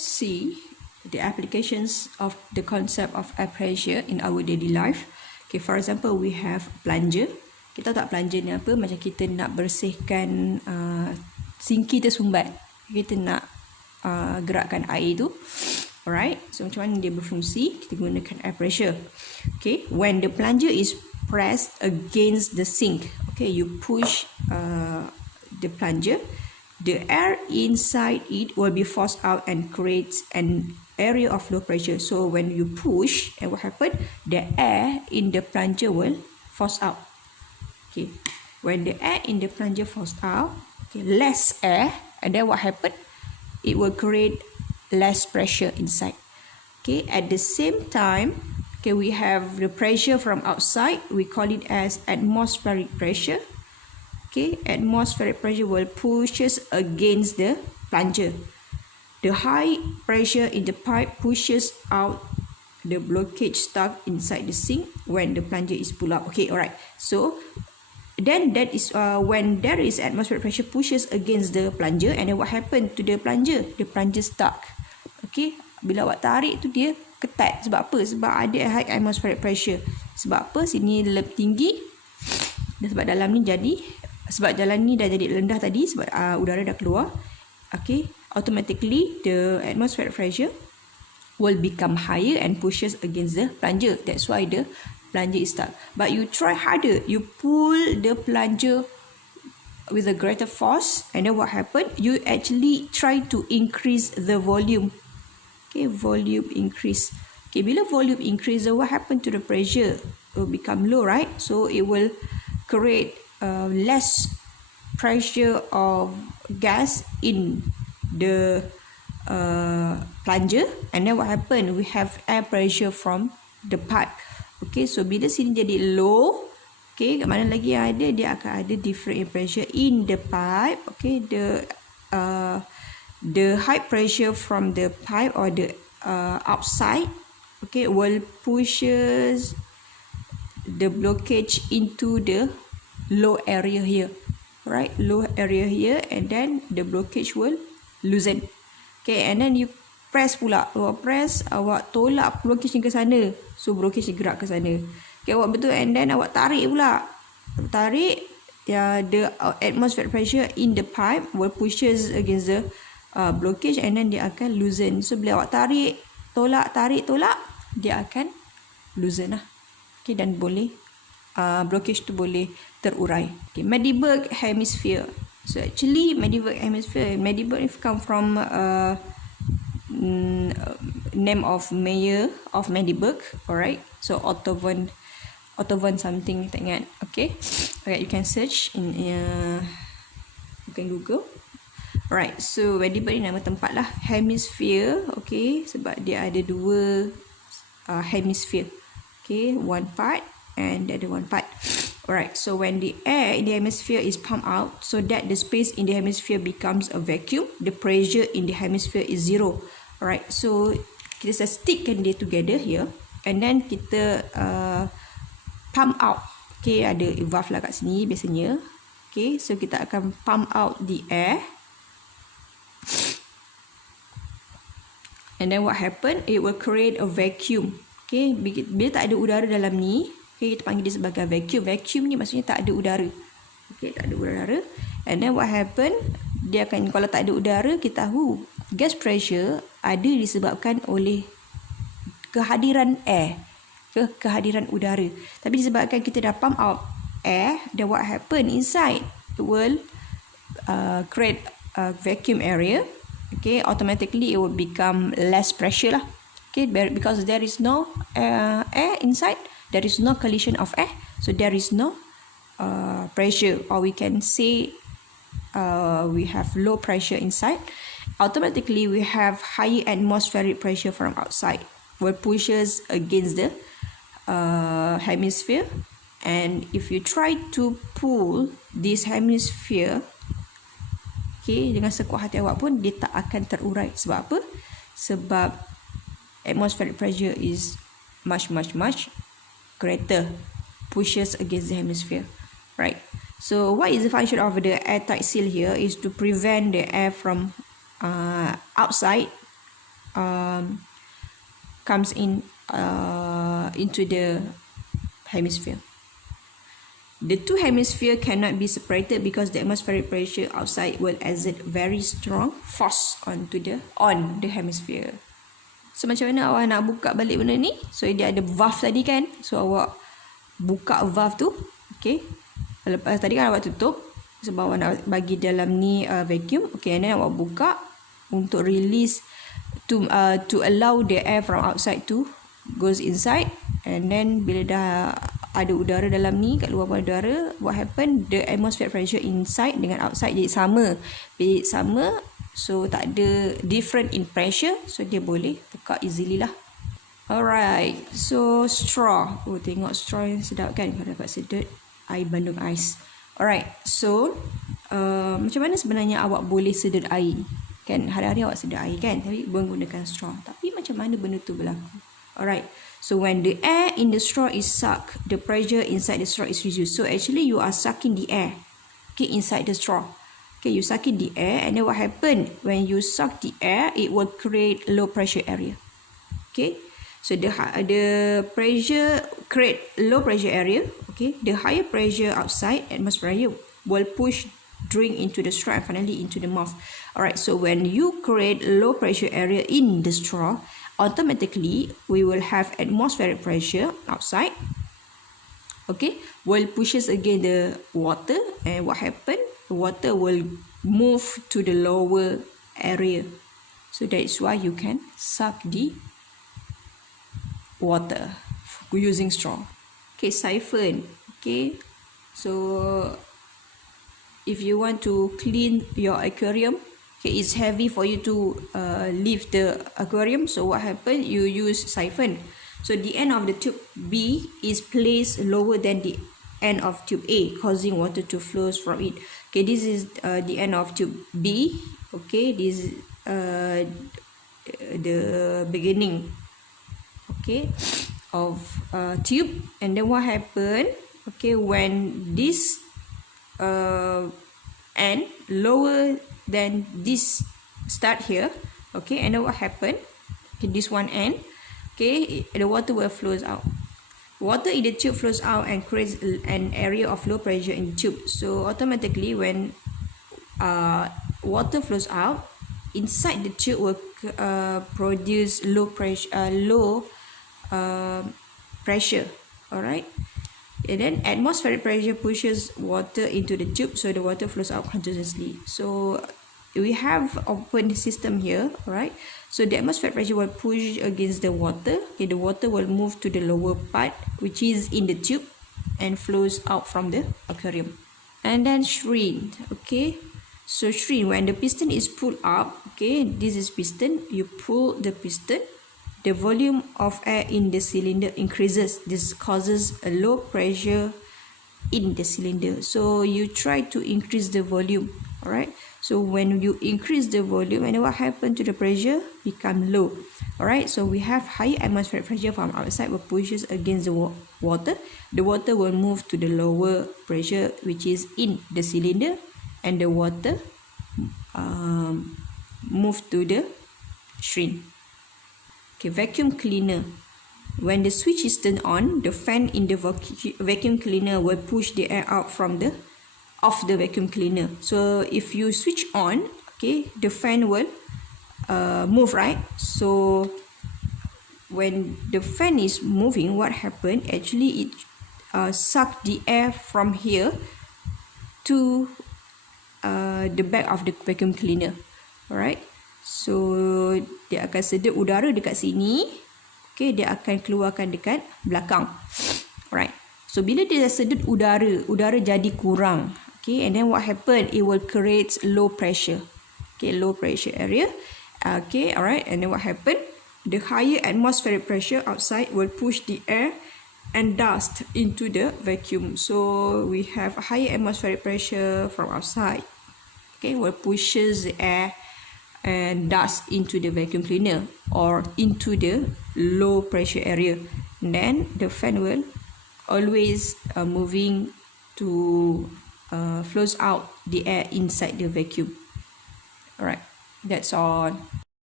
let's see the applications of the concept of air pressure in our daily life. Okay, for example, we have plunger. Kita tahu tak plunger ni apa? Macam kita nak bersihkan sinki tersumbat. Kita nak gerakkan air tu. Alright, so macam mana dia berfungsi? Kita gunakan air pressure. Okay, when the plunger is pressed against the sink, okay, you push the plunger, the air inside it will be forced out and creates an area of low pressure. So when you push, and what happened? The air in the plunger will force out. Okay, when the air in the plunger forced out, okay, less air, and then what happened? It will create less pressure inside. Okay, at the same time, okay, we have the pressure from outside. We call it as atmospheric pressure. Okay, atmospheric pressure will pushes against the plunger. The high pressure in the pipe pushes out the blockage stuck inside the sink when the plunger is pulled up. Okay, alright. So then that is when there is atmospheric pressure pushes against the plunger, and then what happened to the plunger? The plunger stuck. Okay, bila awak tarik tu dia ketat. Sebab apa? Sebab ada high atmospheric pressure. Sebab apa? Sini lebih tinggi. Dan sebab dalam ni jadi, sebab jalan ni dah jadi rendah tadi sebab udara dah keluar. Okay, automatically the atmospheric pressure will become higher and pushes against the plunger. That's why the plunger is stuck. But you try harder. You pull the plunger with a greater force, and then what happened? You actually try to increase the volume. Okay, volume increase. Okay, bila volume increase, what happened to the pressure? It will become low, right? So it will create less pressure of gas in the plunger, and then what happened? We have air pressure from the pipe. Okay, so bila sini jadi low, okay, kat mana lagi yang ada? Dia akan ada different air pressure in the pipe. Okay, the high pressure from the pipe or the outside, okay, will pushes the blockage into the low area here, right? Low area here, and then the blockage will loosen. Okay, and then you press pula. Awak press, awak tolak blockage ni ke sana, so blockage gerak ke sana. Okay, awak betul, and then awak tarik pula. Tarik, the atmospheric pressure in the pipe will pushes against the blockage, and then dia akan loosen. So bila awak tarik, tolak, dia akan loosen lah. Okay, dan boleh blockage tu boleh terurai. Okay, Medberg hemisphere. So actually Medberg hemisphere, Medberg come from name of mayor of Medberg. Alright, so Otto von something, tak ingat. Okay, you can search in you can Google. Alright, so Medberg ni nama tempat lah. Hemisphere, okay, sebab dia ada dua hemisphere. Okay, one part and the other one part. Alright, so when the air in the hemisphere is pumped out, so that the space in the hemisphere becomes a vacuum, the pressure in the hemisphere is zero. Alright, so kita stickkan dia together here, and then kita pump out. Okay, ada valve lah kat sini biasanya. Okay, so kita akan pump out the air. And then what happen? It will create a vacuum. Okay, bila tak ada udara dalam ni, okay, kita panggil dia sebagai vacuum. Vacuum ni maksudnya tak ada udara. Okay, tak ada udara. And then what happen? Dia akan, kalau tak ada udara, kita tahu gas pressure ada disebabkan oleh kehadiran air, kehadiran udara. Tapi disebabkan kita dah pump out air, then what happen inside? It will create a vacuum area. Okay, automatically it will become less pressure lah. Okay, because there is no air inside, there is no collision of air, so there is no pressure, or we can say we have low pressure inside. Automatically we have higher atmospheric pressure from outside, will pushes against the hemisphere, and if you try to pull this hemisphere, okay, dengan sekuat hati awak pun dia tak akan terurai. Sebab apa? Sebab atmospheric pressure is much greater, pushes against the hemisphere, right? So what is the function of the airtight seal here? Is to prevent the air from outside comes in into the hemisphere. The two hemispheres cannot be separated because the atmospheric pressure outside will exert very strong force on the hemisphere. So macam mana awak nak buka balik benda ni? So dia ada valve tadi kan? So awak buka valve tu, okay. Lepas tadi kan awak tutup sebab awak nak bagi dalam ni vacuum, okay, and then awak buka untuk release to allow the air from outside to goes inside, and then bila dah ada udara dalam ni, kat luar udara, what happen, the atmospheric pressure inside dengan outside jadi sama, so tak ada different in pressure, so dia boleh buka easily lah. Alright, so straw, tengok straw yang sedap kan, kalau dapat sedut air bandung ais. Alright, so macam mana sebenarnya awak boleh sedut air kan? Hari-hari awak sedut air kan, tapi menggunakan straw, tapi macam mana benda tu berlaku? Alright, so when the air in the straw is sucked, the pressure inside the straw is reduced. So actually you are sucking the air, okay, inside the straw. Okay, you sucking the air, and then what happen when you suck the air, it will create low pressure area. Okay, so the pressure create low pressure area. Okay, the higher pressure outside atmosphere will push drink into the straw and finally into the mouth. Alright, so when you create low pressure area in the straw, automatically we will have atmospheric pressure outside, okay, will pushes against the water, and what happen, the water will move to the lower area. So that is why you can suck the water using straw. Okay, siphon. Okay, so if you want to clean your aquarium, okay, it's heavy for you to lift the aquarium, so what happen, you use siphon. So the end of the tube B is placed lower than the end of tube A, causing water to flow from it. Okay, this is the end of tube B. Okay, this is the beginning, okay, of tube. And then what happened, okay, when this end lower than this start here, okay, and then what happened, okay, this one end, okay, the water will flows out. Water in the tube flows out and creates an area of low pressure in the tube. So automatically when water flows out, inside the tube will produce low pressure. Alright, and then atmospheric pressure pushes water into the tube, so the water flows out continuously. So we have open system here, alright. So the atmospheric pressure will push against the water. Okay, the water will move to the lower part, which is in the tube, and flows out from the aquarium. And then shrink. Okay, so shrink, when the piston is pulled up, okay, this is piston, you pull the piston, the volume of air in the cylinder increases. This causes a low pressure in the cylinder. So you try to increase the volume, alright. So when you increase the volume, and what happened to the pressure, become low. Alright, so we have high atmospheric pressure from outside will pushes against the water. The water will move to the lower pressure, which is in the cylinder, and the water move to the shrink. Okay, vacuum cleaner. When the switch is turned on, the fan in the vacuum cleaner will push the air out from the vacuum cleaner. So if you switch on, okay, the fan will move, right? So when the fan is moving, what happened, actually it suck the air from here to the back of the vacuum cleaner. Alright, so dia akan sedut udara dekat sini, okay, dia akan keluarkan dekat belakang. Alright, so bila dia sedut udara jadi kurang, okay, and then what happen, it will create low pressure, okay, low pressure area, okay, alright, and then what happen, the higher atmospheric pressure outside will push the air and dust into the vacuum. So we have a higher atmospheric pressure from outside, okay, will pushes the air and dust into the vacuum cleaner or into the low pressure area, and then the fan will always moving to flows out the air inside the vacuum. Alright, that's all.